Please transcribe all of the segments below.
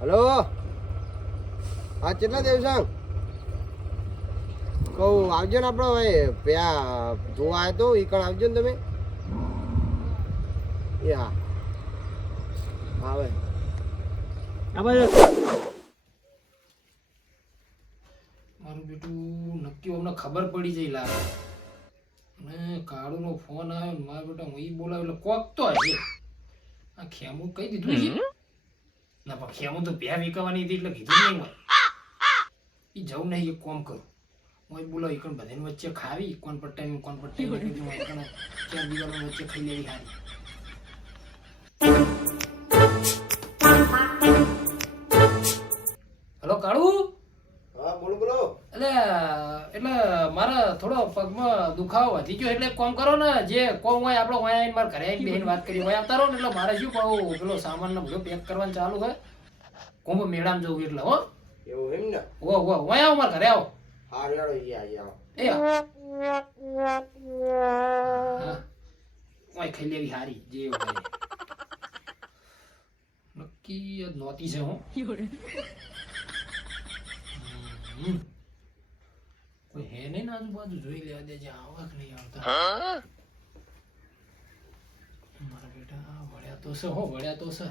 Hello હા કેટલા દેવસાંગ કહું આવજો ને આપણો ભાઈ પ્યા જોવા આવ્યો તો એ કણ આવજો ને તમે એ હા આવે મારું બેટું નક્કી અમને ખબર પડી જાય લાગે અને કાળુનો ફોન આવ્યો ને મારા બેટા હું ઈ બોલાવ્યો એટલે કોક તો હશે આ ખેમું કહી દીધું છે ના પણ ખેમું તો પ્યા વિકવાની હતી એટલે કીધું નહીં હોય ઈ જવું નહીં એક કોમ કરું હું બોલાવ ઈ કણ બધાની વચ્ચે ખાવી કોણ પટ્ટાઈ કીધું હું કણ ચાર દિવાલો વચ્ચે ખાઈ લેવી હારી હલો કાળુ હા બોલો બોલો એટલે મારા થોડો પગમાં દુખાવો વધી ગયો એટલે એક કામ કરો ને જે કોમ હોય આપણો હોય આવીને મારા ઘરે આવીને બેન વાત કરી હોય આવતા રહો ને એટલે મારે શું કહું પેલો સામાન ને બધું પેક કરવાનું ચાલુ હોય કોમ મેળામાં જવું એટલે હો એવું એમ ને હોય આવો મારા ઘરે આવો હા રેડો આવો એ ઓય ખાઈ લેવી હારી જે હોય નક્કી નોતી છે હું કોઈ હે નહીં આજુબાજુ જોઈ લેવા દે જે આવા કે નહીં આવતા મારા બેટા વળ્યા તો છે વળ્યા તો છે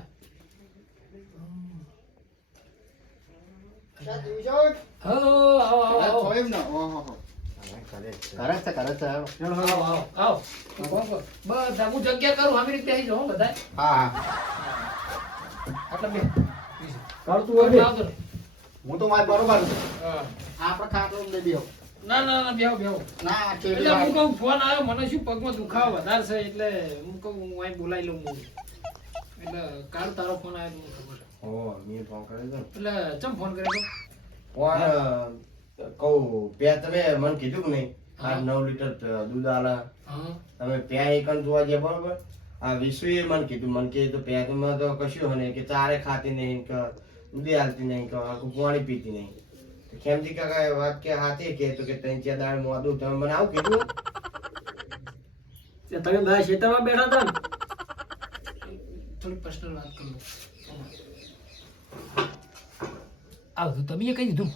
હલો આવો બધા હું જગ્યા કરું આવી રીતે આવી જાઓ બધા આટલા બે આવતો ને હું તો મારે બરોબર હા આપણે ખાટલો દઈ દેવો ના બેહો ના એટલે હું કહું ફોન આવ્યો મને શું પગમાં દુખાવો વધારે છે એટલે હું કહું હું અહીં બોલાવી લઉં એટલે કાલ તારો ફોન આવ્યો તો ખબર ઓ મેં ફોન કર્યો તો એટલે ચમ ફોન કર્યો ફોન કહું પ્યા તમે મને કીધું કે નહીં આ 9 લીટર દૂધ આલા હા તમે પ્યા એકન જોવા ગયા બરોબર આ વિશ્વે મને કીધું મને કે તો પ્યા તો કશું હોય કે ચારે ખાતી નહીં કે દૂધે હાલતી નહીં કે આખું પાણી પીતી નહીં ખેમજી કાકા વાત કે હાથી કે તો કે 3-4 દાડ મોદું તમે મને આવું કીધું તમે મારા ખેતરમાં બેઠા હતા ને થોડી પર્સનલ વાત કરું આ બધું તમે કહી દીધું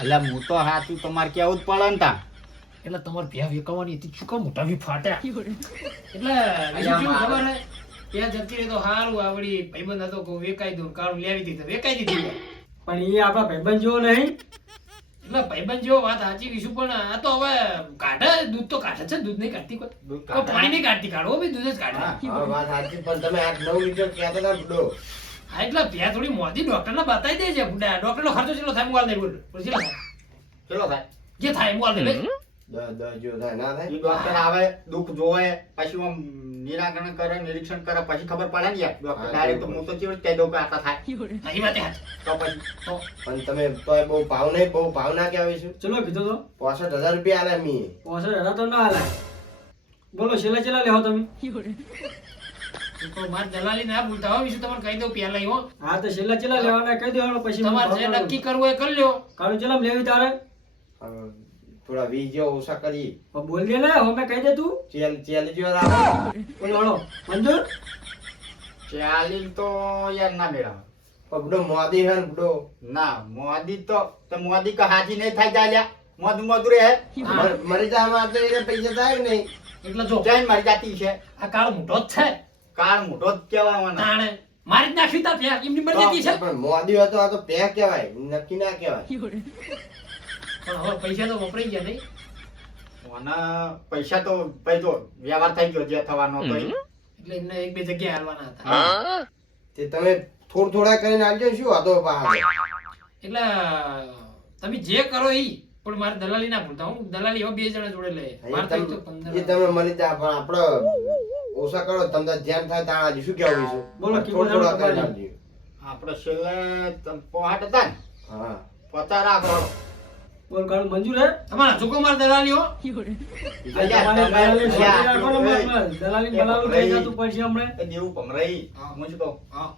એટલે હું તો હાથું તમારે કેવું જ પડે ને તા એટલે તમારે ભ્યા વેકવાની હતી શું કામ મોટા ભી ફાટ્યા એટલે બીજું કેવું ખબર હે ત્યાં જતી રહી તો સારું આવડી ભાઈબંધ હતો કે વેકાઈ દઉં કાળું લેવી દીધી વેકાઈ દીધી પણ એ આપણા ભાઈબંધ જેવો નહીં એટલે ભાઈબંધ જેવો વાત સાચી કીધું પણ આ તો હવે કાઢે દૂધ તો કાઢે છે દૂધ નહીં કાઢતી કોઈ પાણી નહીં કાઢતી કાઢવો બી દૂધ જ કાઢે હા વાત સાચી પણ તમે આ 9 લીટર કહેતા હતા બડો હા એટલે ભ્યા થોડી મોદી ડોક્ટરને બતાવી દેજે ડોક્ટરનો ખર્ચો કેટલો થાય મોલ દે બોલ પછી કેટલો થાય જે થાય મોલ દે જો થાય ના થાય ઈ ડોક્ટર આવે દુઃખ જોવે પછી આમ નિરાકરણ કરે નિરીક્ષણ કરે પછી ખબર પડે ને યાર ડોક્ટર ડાયરેક્ટ તો હું તો કેવું કહી દઉં કે આતા થાય એ વાત હાથ તો પછી તો પણ તમે તોય બહુ ભાવ ના કહેવાય છું ચલો કીધો તો 65000 રૂપિયા આલે મી 65,000 તો ના હાલાય બોલો છેલ્લા લેવો તમે તો માર દલાલી ના બોલતા હો વિશે તમને કહી દઉં પહેલા હો હા તો છેલ્લા લેવાના કહી દેવાનો પછી તમારે જે નક્કી કરવું એ કરી લ્યો કાળું ચેલા લેવી તારે થોડા 20 જેવો ઓછા કરી બોલ દે ને હવે મેં કહી દે તું ચેલ જેવો રાખો બોલો મંજૂર 40 તો યાર ના મેળા બડો મોદી હે ને બડો ના મોદી તો મોદી કા હાજી નહીં થાય જાલ્યા મોદું રે મરી જા માં તો એને પૈસા થાય નહીં એટલે જો જૈન મરી જાતી છે આ કાળ મોટો જ છે કાળ મોટો જ કહેવાય તાણે મારી જ નાખી તા ફેર એમની મરજી છે પણ મોદી હતો આ તો પે કહેવાય નક્કી ના કહેવાય પણ હવે પૈસા તો વપરાઈ ગયા નહીં અને પૈસા તો ભાઈ જો વ્યવહાર થઈ ગયો જે થવાનો તો એટલે એમને એક બે જગ્યાએ હાલવાના હતા તે તમે થોડા કરીને આવજો શું હતો પાછો એટલે તમે જે કરો ઈ પણ મારે દલાલી ના ભૂલતા હું દલાલી હવે 2 જણા જોડે લે મારે તો 15 એ તમે મળી જા પણ આપણો ઓછા કરો તમને ધ્યાન થાય તાણા હજી શું કહેવું છે બોલો થોડા કરીને આવજો આપણે છેલ્લે પોહાટ હતા ને હા 50 રાખો બોલ કાળું મંજૂર હે તમારા છોકરો માર દલાલી હો દલાલી બનાવું થઈ જતું પડશે હમણે દેવું ભમરાઈ હું શું કહું હા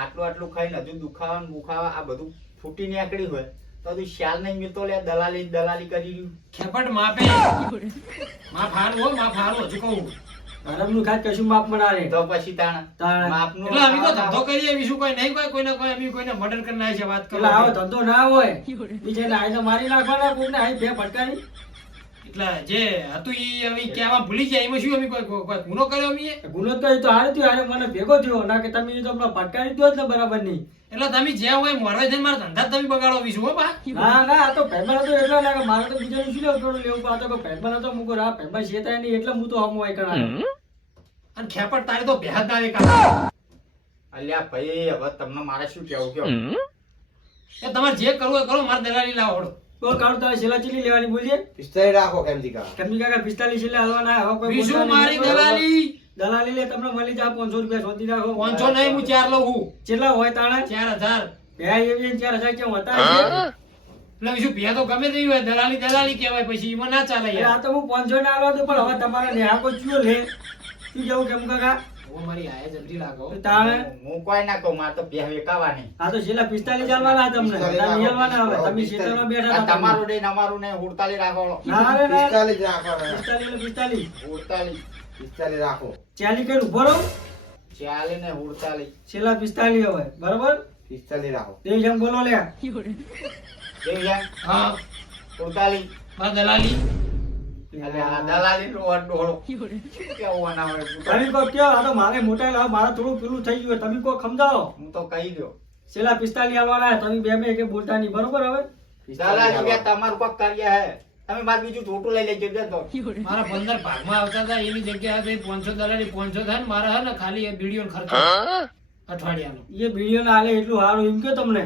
આટલું ખાઈને હજુ દુખાવા આ બધું ફૂટી નીકળી હોય તો તું શાલ નહીં મિલતો લે દલાલી દલાલી કરી રહ્યું. ખેપટ માપે માપ હારું હો, માપ હારું હજુ કહું. હરામનું ખાત કશું માપ મળે તો પછી તાણ તાણ. માપનું એટલે અમે તો ધંધો કરીએ બીજું કોઈ નહીં, કોઈને અમે કોઈને મર્ડર કરી નાખે છે વાત કરો એટલે આવો ધંધો ના હોય બીજે આઈને મારી નાખવાના કોઈને આઈ બે ફટકારી. એટલે જે હતું ઈ હવે કહેવા ભૂલી જાય એમાં શું અમે કોઈ ગુનો કર્યો અમે? ગુનો તો એ તો હારે થયો, હારે મને ભેગો થયો ના કે તમે તો હમણાં ફટકારી દો જ ને બરાબર નહીં. એટલે તમે જ્યાં હોય મોરવે જઈને મારા ધંધા તમે બગાડો બીજું હો બા. ના ના આ તો પહેલા તો એટલા લાગે મારે તો બીજાનું શું લેવું થોડું લેવું આ તો પહેલા તો મુકો રા પહેલા શેતાય નહીં એટલે હું તો હમ હોય કણા. અને ખેપટ તારી તો બેહદ આવે કાકા. અલ્યા ભાઈ હવે તમને મારે શું કેવું કયો એ તમારે જે કરવું હોય કરો, મારે દલાલી લાવો હળો. તો કાઢ તારે છેલ્લા ચીલી લેવાની બોલીએ 45 રાખો કેમથી કાકા. કમી કાકા 45 છેલ્લે હાલવાના હવે કોઈ બીજું બોલતા મારી નહીં. દલાલી દલાલી લે તમને મળી જાય 500 રૂપિયા શોધી રાખો. 500 નહીં, હું 4 લઉં છું. કેટલા હોય તાણે 4000. બે એવી 4000 કેમ હતા છે? એટલે બીજું બે તો ગમે તેવી હોય, દલાલી દલાલી કહેવાય, પછી એમાં ના ચાલે એટલે યાર. આ તો હું 500 ના આલવા દઉં પણ હવે તમારે નેહાકો ચિયો લે શું કેવું કેમ કાકા ઓ મારી આયા જલ્દી લાગો. તો તાણે હું કોઈ ના કહું મારે તો બે વેકાવાની આ તો છેલ્લા 45 ચાલવાના તમને 45 ના નિહાલવાના હવે તમે ખેતરમાં બેઠા આ હતા તમારું નહીં અમારું નહીં 48 રાખો ના રે ના 45 રાખો. 45 48 45 રાખો. 40 કઈ ઉભો રહો 40 ને 48 છેલ્લા 45 હવે બરાબર 45 રાખો. દેવજામ બોલો લે દેવજાન હા 48 માર દલાલી. એટલે આ દલાલી નો ડોળો કેવું ના હોય તમે કો કયો આ તો મારે મોટા લાવ મારે થોડું પેલું થઈ ગયું તમે કો સમજાવો હું તો કહી દો છેલ્લા 45 આલવાના તમે બે બે કે બોલતા નહીં બરોબર હવે દલાલી કે તમારું કોક કાર્ય હે તમે માર બીજું છોટું લઈ લેજો દે તો મારા 15 ભાગમાં આવતા હતા એની જગ્યાએ 500 દલાલી 500 થાય ને મારા હે ને ખાલી એ બીડીઓનો ખર્ચો અઠવાડિયાનો. એ વિડિયો ના આલે એટલું સારું એમ કે તમને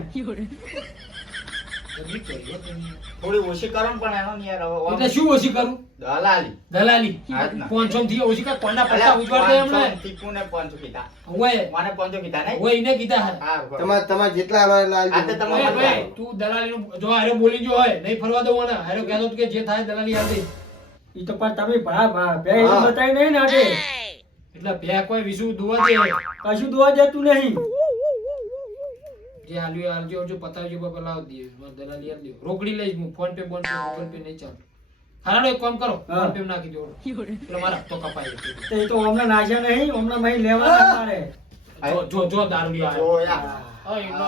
જલ્દી કર્યો તમે. થોડી ઓછી કરો ને પણ એનો નહીં યાર હવે એટલે શું ઓછી કરું? દલાલી દલાલી હા જ ના. 500 થી ઓછી કા કોના પૈસા ઉજવાડે એમને? ટીપુને 500 કીધા ઓય મને 500 કીધા નહીં ઓય એને કીધા હે. હા બરોબર. તમારે જેટલા આવે એટલા આ તો આલજો. તમારે ઓય ભાઈ તું દલાલી નું જો હારે બોલી જો હોય નહીં ફરવા દઉં ને હારે કહેતો કે જે થાય દલાલી આપી. ઈ તો પણ તમે બે એવું હા. બતાવી નહીં ને આજે એટલે બે કોઈ વિશુ દુવા દે કશું દોવા દેતું નહીં જે આલ્યું આલજો જો પતાવજો બાપા લાવ દે દલાલી આલ દે રોકડી લઈશ હું ફોન પે બોન પે ગૂગલ પે નહીં ચાલે. હારાડો એક કામ કરો હા. ફોન પે નાખી દો એટલે મારા હપ્તો કપાઈ જશે. તો એ તો હમણાં નાશ્યા નહીં હમણાં મહી લેવાના તારે જો દારૂડી જો આવે યાર. ઓય નો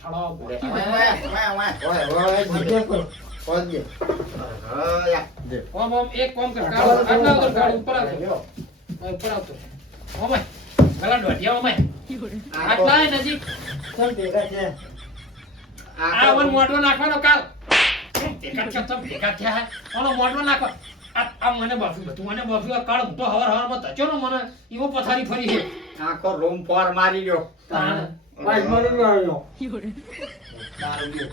ઠળો બોલી. ઓય, ઓય, ઓય. ઓય, ઓય, જીજે કરો. પહોંચજો. હા, યાર. જે. ઓમ ઓમ એક કામ કર કાઢો આટલા ઉતર કાઢો ઉપર આવતો લ્યો. ઉપર આવતો ઓમાય ગલા દોઢિયા ઓમાય આ તો- આટલા આય નજીક ચાલ ભેગા છે. આ વન મોટો નાખવાનો કાલ ભેગા થયા તો ભેગા થયા હે ઓનો મોટો નાખો આ મને બાફી બધું મને બાફી આ કાળ તો હવારમાં તચ્યો ને મને એવો પથારી ફરી છે આખો રૂમ ફોર મારી ગયો તાણ વાઈસ મારી આવ્યો દારૂડિયો.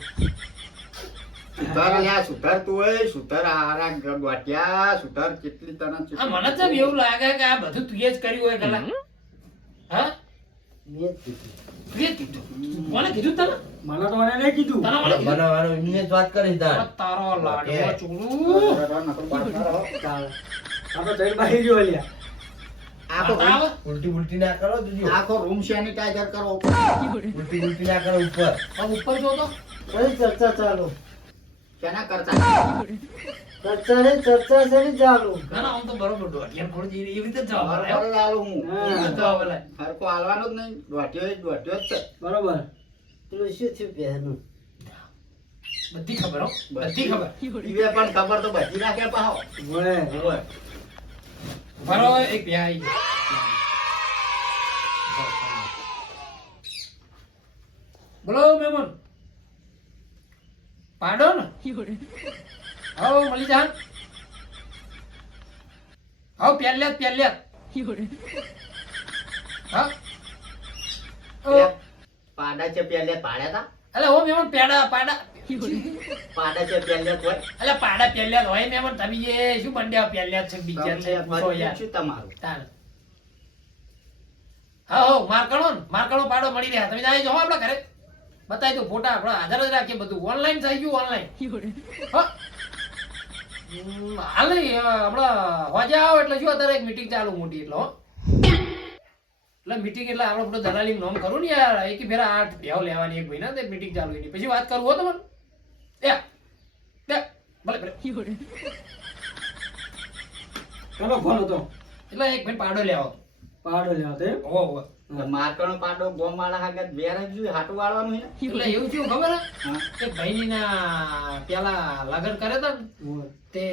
સુધર લ્યા સુધર તું એ સુધર હારા ગોટિયા સુધર કેટલી તને આ મને તો એવું લાગે કે આ બધું તું જ કર્યું હોય ગલા હા મેં જ કીધું. તું જ કીધું કોને કીધું તને મને તો મને નહીં કીધું તને કોણે કીધું? બનાવવાનું એમને જ વાત કરી તાર. આ તારો લાડવો ઓકે. ચોળું ચાલ આ તો જઈ બાહી ગયો લ્યા આખો બતાવ. ઉલટી ઉલટી ના કરો જોજો. આખો રૂમ સેનિટાઈઝર કરો ઉલટી ઉલટી ના કરો ઉપર. આ ઉપર જો તો કઈ ચર્ચા ચાલુ કેના કરતા ચર્ચા છે ચાલુ ના ના આમ તો બરોબર દોઢિયા ફોડ જઈ એવી રીતે જવાબ આલે હો. બરોબર આલું હું એવી રીતે જવાબ આલે. હરકો હાલવાનો જ નહીં દોઢિયો જ છે બરોબર પેલું શું થયું પહેરનું? બધી ખબર હો બધી ખબર ઈવે પણ ખબર તો બધી નાખે પાહો બોલે ઓય. બરોબર એક બે આવી ગયો. બોલો મેમન પાડો ને હાઉ મળી જાન હાઉ પહેલ્યાત હા ઓ પાડા છે પહેલે પાડ્યા તા અલે ઓ મેમન પાડા પાડા છે પહેલે હોય અલે પાડા પહેલ્યાત હોય મેમન તમે એ શું બંડ્યા પહેલ્યાત છે બીજા છે પૂછો યાર શું તમારું તાણ હા મારકણો પાડો મળી રહ્યા તમે જાય જો આપણા ઘરે બતાવી દો ફોટા આપણા આધાર જ રાખીએ બધું ઓનલાઈન થઈ ગયું ઓનલાઈન હાલ નહીં હમણાં હોજે આવો એટલે શું અત્યારે એક મીટિંગ ચાલુ મોટી એટલે હો એટલે મીટિંગ એટલે આપણે બધું દલાલી નોમ કરું ને યાર એક ફેરા 8 ભેવ લેવાની એક મહિના તે મીટિંગ ચાલુ એની પછી વાત કરું હો તમને દે દે ભલે ભલે કનો ફોન હતો એટલે એક ભાઈ પાડો લેવો પાડો લેવા તે ઓહો ઓહો મારકણો પાડો ગોમ વાળા હાગત વેર જ જોઈએ, હાટું વાળવાનું છે ને. એટલે એવું થયું ખબર હે? હા. કે ભાઈની ના પેલા લગન કરે તા ને તે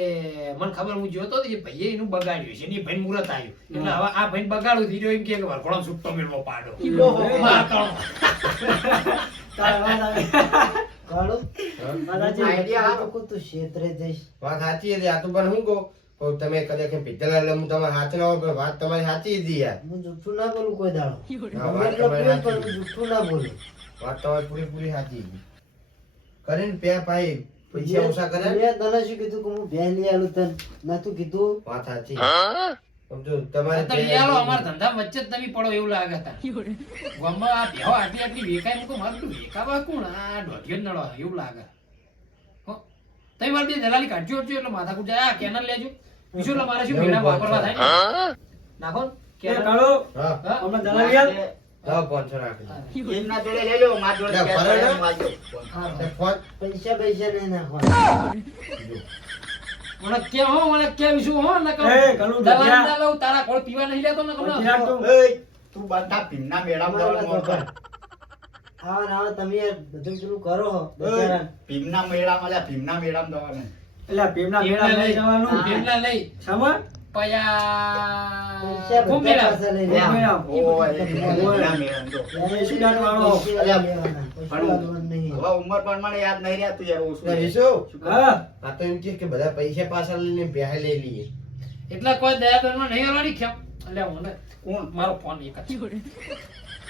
મને ખબર હું જોતો તો એ ભાઈએ એનું બગાડ્યું છે ને એ ભાઈ મુરત આવ્યું એટલે હવે આ ભાઈ બગાડું થી એમ કે વરઘોડો છૂટો મેળવો પાડો મારકણો. કાળો આઈડિયા હારો. તું ક્ષેત્રે જઈશ વાત સાચી હતી. આ તો પણ હું કહું કહું તમે કદાચ પિત્તળ એટલે હું તમારે હાથ ના હોય પણ વાત તમારી સાચી હતી યાર. હું જુઠ્ઠું ના બોલું કોઈ દાડો હા, ગમે વાત એટલો તમારી પીવું સાચી. પણ હું જુઠ્ઠું ના બોલું વાત તમારી પૂરેપૂરી સાચી હતી. કરીને પે પાઈ પૈસા ઓછા કર્યા. મેં તને શું કીધું કે હું બે લઈ આલું તને નતું કીધું વાત સાચી. સમજો તમારે તો લઈ આલો, અમારા ધંધા વચ્ચે જ તમે પડો એવું લાગે તા ગામમાં આ બેહો આટલી આટલી વેકાય મૂકો મારું તો વેકાવા કોણ આ દોઢિયો જ નડો એવું લાગે હો તમે મારી બે દલાલી કાઢજો એટલે માથા કૂટ જાય આ કેનલ લેજો બીજું એટલે મારે શું મેળા વાપરવા થાય ને નાખો ને કે કેનલ. કાળો હા હા? હમણાં દલાલી યાર લાવો 500 રાખી દો. એમના જોડે લઈ લો, માર જોડે લે, cash બરાબર. પડે, હું આલજો. હા. તે ફોન પૈસા નહીં નાખવાના મને કે હો મને કે શું હો ને કહું એ, ઘણું દલાલી ઢોકિયા. ના લઉં તારા કોળ પીવા નહીં લેતો ને પછી કમલા રાખતો. એય, તું બધા ભીમના મેળામાં મારા જવાનું બાપા. મોકલ. આવા ને આવા તમે યાર બધું પેલું કરો હો એય, બચારા ભીમના મેળામાં લે, ભીમના મેળામાં જવાનું. એટલે ભીમના મેળા લઈ જવાનું ભીમલા લઈ સમજ પૈસા પયા ખૂબ બધા મેળા પાછા લઈ ખૂબ લેવાના. મેળા. ઓય, ભીમના મેળામાં જો. ત્યારે શું જાણવાનો? પૈસા લઈ લેવાના. પૈસા પણ આલવાના નહીં. હવે ઉંમર પ્રમાણે યાદ નહીં રહેતું યાર ઓછું. લે, વિશુ, હા આ તો એમ કે બધા પૈસા પાછા લઈને બેહે લઈ લઈએ. એટલે કોઈ દયા બેનમાં નહીં આવવાની કેમ એટલે મને કોણ? મારો ફોન એક જ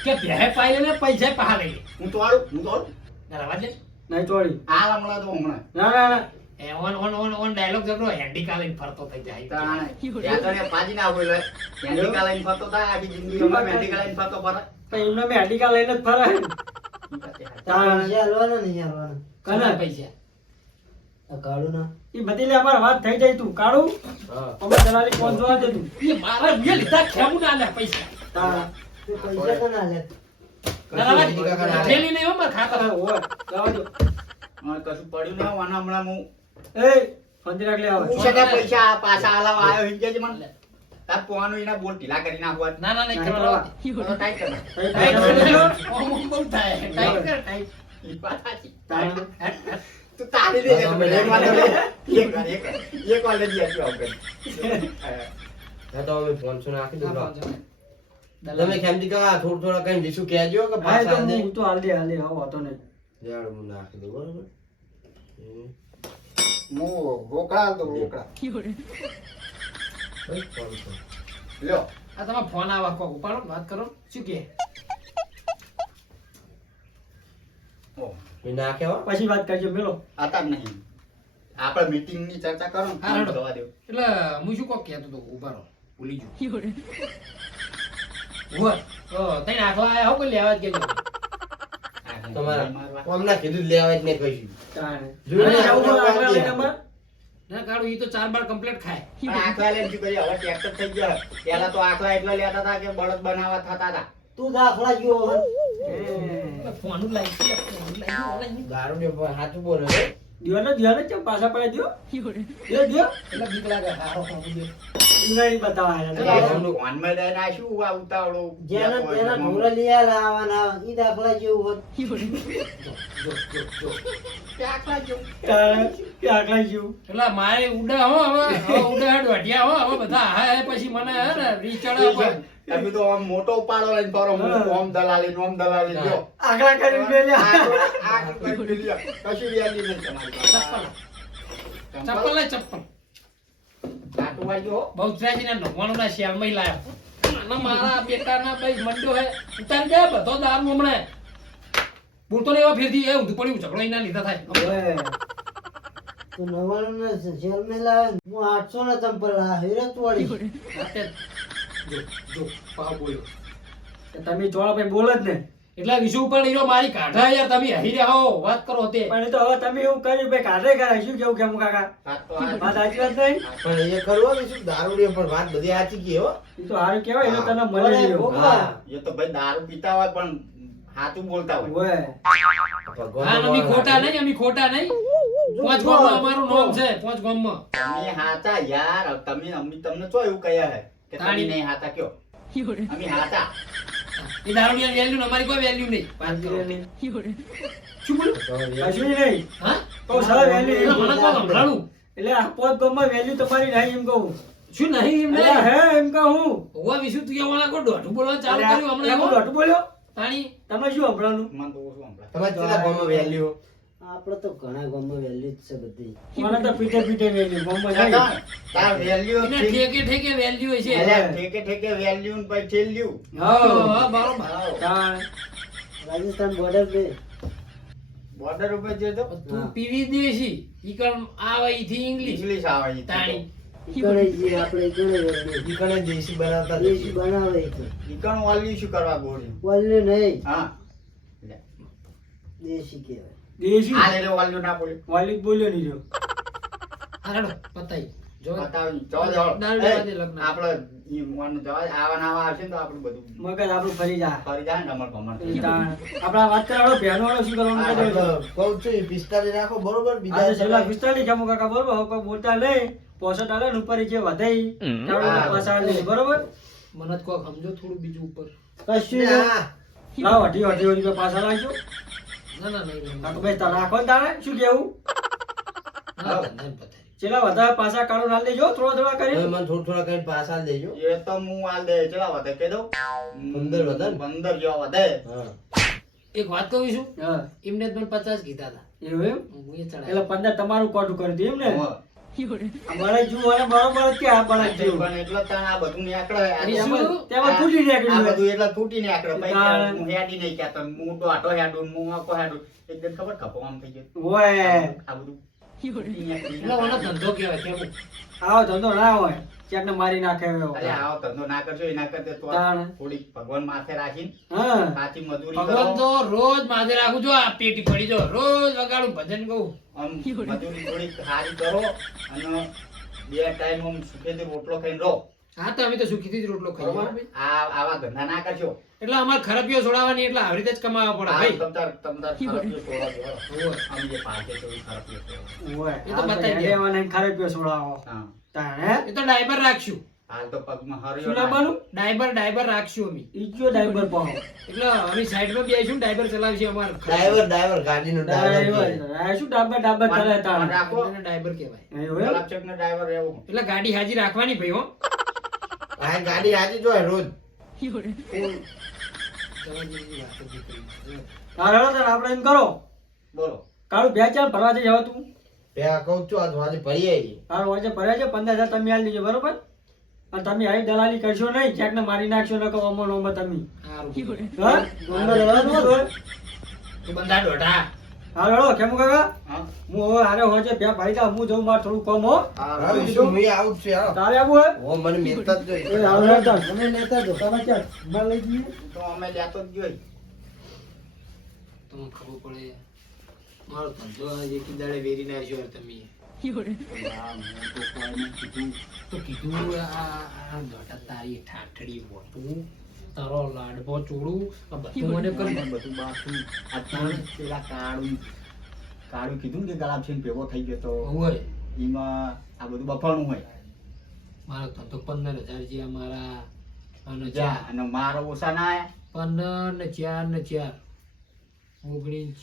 કે ભેહે પાઈ ને પૈસા પહા લઈ લે હું તો આલું, હું તો આલું. ના રવા દે નહીં ચોરી હાલ હમણાં તો હમણાં. ના ના ના એ ઓન ડાયલોગ જબરો હેન્ડી કાલીન ફરતો થઈ જાય તાણે. ત્યાં તો એને પાજી ના હોય લે. મેડિકલ લઈને ફરતો થાય, આખી જિંદગીમાં મેડિકલ લઈને ફરતો ફરે. પણ એમને મેં અડીકા લઈને જ ફરે તાણ. પૈસા આલવાના નહીં આલવાના. કના પૈસા આ કાળું ના ઈ બધી લે અમારે વાત થઈ જાય તું કાળું હા અમે દલાલી કોણ જોવા દે તું એ મારા મેં લીધા ખેમું ના લે પૈસા તાણ. તે પૈસા તો ના લે ના રવા કશું કાકા ના દે લે. થેલી નહીં હો મારા ખાતા ઓય જવા દો હવે કશું પડ્યું ના હોય, આના હમણાં હું એ ફંદી રાખ લે આવે હું છે ને પૈસા પાછા આલાવા આવ્યો હિંચે જ મને. તાર પોવાનું એના બોલ ઢીલા કરી નાખવા. ના ના નહીં નહીં કરવા તો ટાઈટ કર નાખ. ટાઈટ કર બહુ થાય ટાઈટ કર ટાઈટ ઈ વાત સાચી. તાણ. તું તાળી દે કે તમે એક વાર લે. એક વાર લઈ જઈએ આવું કરી. હા, તો અમે 500 નાખી દો. હા, તમે દલાલી ખેમજી કાકા થોડું કઈ વિશુ કહેજો કે હા એ તો પાછા દે. હું તો હાલ દે હવે વાતો નહીં યાર હું નાખી દઉં બરોબર. હું રોકડા આલતો, રોકડા. ભાઈ, 500. લ્યો. આ તમારો ફોન આવા કો ઉપાડો વાત કરો શું કે ઓહ, મેં નાખ્યા હો. પછી વાત કરજો મેલો આતા જ નહીં. આપણે મીટિંગ ની ચર્ચા કરો ને, હા, હેડો. જવા દો. એટલે હું શું કોક કહેતો તો ઉભારો ભૂલી ગયો ઉભા તઈ આખલા આયા હો કોઈ લેવા જ ગયેલો તમારા મારવા. અમને કીધું લેવા જ ને કહીશું. તાણ. જોયું ને, અને જવું તો આપણે આગળ લઈને વાત અમાર. ના કાઢું ઈ તો 4 બાર કમ્પ્લીટ ખાય પણ આખલા લઈને શું કરીએ? હવે ટ્રેક્ટર થઈ ગયા. પહેલા તો આખલા એટલા લેતા હતા કે બળદ બનાવવા થતા હતા. તું દાખલા ગયો હો. ફોનું લાગી દારૂ ને પણ સાચું બોલે હો. દિયો ને ચમ પાછા પડે દિયો દિયો એટલે બીક લાગે હારો ફોન દે ઇંગળી બતાવા એટલે આયા એમનું વાનમાં દઈને આ શું આ ઉતાવળું? જેના તેના ઢોરા લઈ આવાના ઈ દાખલા જેવું હોત કે આખલા જેવું. કે આગળ જીવ એટલે મારે ઉડા હો હવે ઉડા દોઢિયા હો હવે બધા હા પછી મને હે ને રીચડા તમે તો આમ મોટો ઉપાડો લઈને ફરો. હું ઓમ દલાલી ઓમ દલાલી લ્યો. આગળ કરીને મેલ્યા આ કરી લ્યો. કશું વ્યાજી નહીં તમારી પાસે. ચપ્પલ લે ચપ્પલ કાટું વાગ્યો હો. બહુચરાજી ના નોવાનું ના શેલમાં લાયો ના મારા બેટાના ભાઈ મંડો હે ઉતાર દે બધો દારૂ હમણે બોલતો ને એવા ફેરથી એ ઊંધું પડ્યું ઝઘડો એના લીધા થાય ઓય તું 99 ના જેલ મેં લાવે હું 800 ના ચંપલ લાવ્યો હેરત વાળી રાતે જો પાવ બોલ્યો તમે ચોળા ભાઈ બોલ જ ને એટલે વિશુ ઉપર હીરો મારી કાઢા યાર તમે હરી રહ્યા હો વાત કરો તે પણ એ તો હવે તમે એવું કર્યું ભાઈ કાઢે કરાય શું કેવું કેમ કાકા આ તો આ વાત સાચી વાત નહીં પણ એ કરવું ને શું દારૂ ને પણ વાત બધી સાચી કી હો. એ તો સારું કેવાય એનો તને મળે ઓય, રહ્યો ભોગવા. એ તો ભાઈ દારૂ પીતા હોય પણ સાચું બોલતા હોય. ઓય હા અમે ખોટા નહીં પાંચ ગામમાં અમારું નામ છે, પાંચ ગામમાં. તમે હાચા યાર, તમે અમે તમને ચો એવું કહ્યા હે કે તમે તાણી. નહીં હાચા કયો? અમે હાચા. એ દારૂડિયાની value ને અમારી કોઈ value નહીં. વાત કરો. શું બોલું? કશું નહીં. હા? કહું સાહેબ વેલ્યુ મને કોઈ સંભળાણું. એટલે આ પોત ગામમાં વેલ્યુ તમારી નહીં એમ કહું. શું નહીં એમ એટલે નહીં? હે એમ કહું. હોવા વિશે તું એવાળા કોઈ દોઢું બોલવાનું ચાલુ એટલે કર્યું એટલે હું હમણાં? દોઢું બોલ્યો. તાણી. તમે શું સંભળાનું? મને તો ઓછું સંભળાય. તમારે કેટલા ગામમાં વેલ્યુ આપણે તો ઘણા ગામમાં વેલ્યુ જ છે બધી. મને તો પીટે પીટે વેલ્યુ ગામમાં તાર જાય. તાર value એને ઠીક. ઠેકે ઠેકે value હશે. અલ્યા, ઠેકે ઠેકે value ને પછી છેલ્યું. હા, બરોબર. તાણ. રાજસ્થાન બોર્ડર पे Border ઉપર જે તો તું હા. પીવી દેશી ઈકણ આવે ઈથી ઇંગ્લિશ English આવે ઈ તો. તાણી. ઈકણે જે આપણે ઈકણે વેલ્યુ ઈ કણે દેશી બનાવતા દેશી નથી. બનાવે ઈકણે. ઈકણ વાલ્યું શું કરવા ગોળ્યું? વેલ્યુ નહીં હા દેશી કહેવાય. દેશી આ લેલો વાલ્યું ના બોલ્યું. વાલિદ બોલ્યો નહીં જો. હાલો પતાઈ જો બતાવી જવા દો. દારૂ લેવા દે લગ્ન. આપણે ઈ મોન જવા આવા નાવા આવશે ને તો આપણું બધું મગજ આપણું ફરી જાય. ફરી જાય ને અમાર કમર એ તાણ. આપણા વાત કરાવો ભેનો વાળો શું કરવાનું હા, કહી દો. કહું છું ઈ 45 રાખો બરોબર આજે બીજા છેલ્લા 45 કેમો કાકા બરોબર હવે કોઈ બોલતા નહીં. પોસઠ આલે ને ઉપર જે વધે ઈ ચાવડા પાછા આલે બરોબર. મને તો કોક સમજો થોડું બીજું ઉપર. કશું નહીં. ના, લાવ અઢી અઢી રૂપિયા પાછા લાવજો. ના ના નહીં કાકો ભાઈ તાર રાખો ને તારે શું કેવું? ના ધંધાને પતાઈ. છેલ્લા વધારે પાછા કાઢો ના લેજો થોડા થોડા હવે કરી. મને થોડું થોડા કરીને પાછા આલી દેજો. એ તો હું આલ દે ચલા વધે કહી દઉં 15 વધે ને? 15 જેવા વધે. હા. એક વાત કહું છું હા એમને તો મને 50 કીધા હતા એવું એમ હું એ ચડાવ્યા. એટલે 15 તમારું કોટું કરી દે એમ ને. હા. અમારે જુઓ અને બરોબર જ કે આ પણ જ જુઓ. પણ એટલે તાણ આ બધું નીકળે. આ બીજું? તેમાં તૂટી આ નીકળ્યું. બધું એટલે તૂટી નીકળે. પછી તાણ. હું હેડી નહીં કહેતો. હું તો આટો હેડું, હું આખો હેડું. એકદમ ખબર કપો આમ થઈ ગયો. ઓય આ બધું તૂટી નીકળી. એટલે ઓનો ધંધો કહેવાય કેવું. આવો ધંધો ના હોય ચેકને મારી નાખે એવો. અરે આવો ધંધો ના કરશો એના કરતા તો તાણ. થોડીક ભગવાન માથે રાખીને હા સાચી મજૂરી ભગવાન કરો. તો રોજ માથે રાખું છું આ પેટી પડી જો રોજ વગાડું ભજન કહું. આમ મજૂરી થોડીક સારી કરો અને બે ટાઈમ આમ સુખેથી રોટલો ખાઈને રહો. હા તો અમે તો સુખીથી જ રોટલો ખાઈએ હો બરોબર? ભાઈ. આવા ધંધા ના કરશો. એટલે અમારે ખરાબીઓ છોડાવવાની એટલે આવી રીતે જ કમાવા પડે ભાઈ. તમતાર ખરાબીઓ છોડવા દો. હોવે. આમ જે પાકે છે એ ખરાબીઓ છોડવા. ઓય એ તો આ બતાવી દે. હેડેવાના ને ખરેખર છોડાવો હા. તાણ હે એ તો ડાયબર રાખશું. હાલ તો પગમાં શું હરિયો લાવવાનું ડાયબર રાખશું અમે. ઈ કયો ડાઈબર પાહો એટલે અમે સાઈડમાં બેસીશું ડાયબર ચલાવશે અમારે. ડ્રાઈવર ગાડીનો ડ્રાઈવર ડાઈબર આ શું ડાબર ડાબર કરે તાણ રાખો. એને ડાયબર કહેવાય. એવું એમ? કલાપચકનો ડ્રાઈવર રહેવો. એટલે ગાડી હાજી રાખવાની ભાઈ હો. આ ગાડી આજે જો રોજ તાણ હેડો તાણ આપણે એમ કરો બોલો. કાળું બે ચાર ભરવા જઈ હવે તું પેલા કહું છું આજ આજે ભરી આવી તારું વાંચે ભર્યા છે 15,000 તમે આલી દેજો બરોબર અને તમે આવી દલાલી કરશો નહીં ક્યાંક ને મારી નાખશો ન કહો અમો નોમો તમે સારું. હા ગોંડલ રહેવાનું હોય. તું બંધા દોઢા. હાલો હેડો કેમ કાકા હા. હું હવે હારે હોજે બે ભાઈ તા હું જઉં મારે થોડું કામ હો હા બીજું હું આવું જ છું યાર તારે આવું હે ઓ મને મેરતા જ એ જોઈ હાલો હેડો તાણ. તમે લેતા જો તમે ક્યાં માં લઈ જઈએ તો અમે લેતો જ જોઈ. તમને ખબર પડે મારો ધંધો આ એકી દાડે વેરી નાખ્યો યાર તમે. હા, હું તો કોઈને કીધું. તો કીધું આ દોઢા તારી ઠાઠડી મોટું તારો લાડવો ચોળું આ બધું મને કરી મને બધું બાકી. આ તાણ પેલા કાળું કીધું ને કે ગલાબ છે ભેગો થઈ ગયો તો હોય. એમાં આ બધું બફાણું હોય. મારો ધંધો 15,000 જે અમારા અને જા, અને મારો ઓછા ના આયા. 15 ને 4 ને 4 19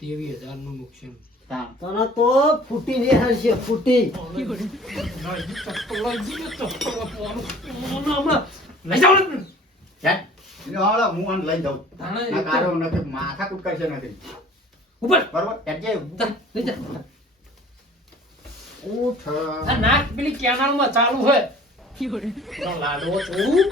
23,000 નું નુકસાન. તાણ. તને તો ફૂટી ને હરશે ફૂટી લઈ જાઓ ને. જા. એને હાલો, હું આને લઈ જાઉં. તાણે ના કારો નથી, માથાકૂટ કરશે નથી. ઉપર બરોબર? એટલે લઈ જા. ઉઠ. આ નાક પેલી કેનાલ માં ચાલુ હોય લાડવો ચોળું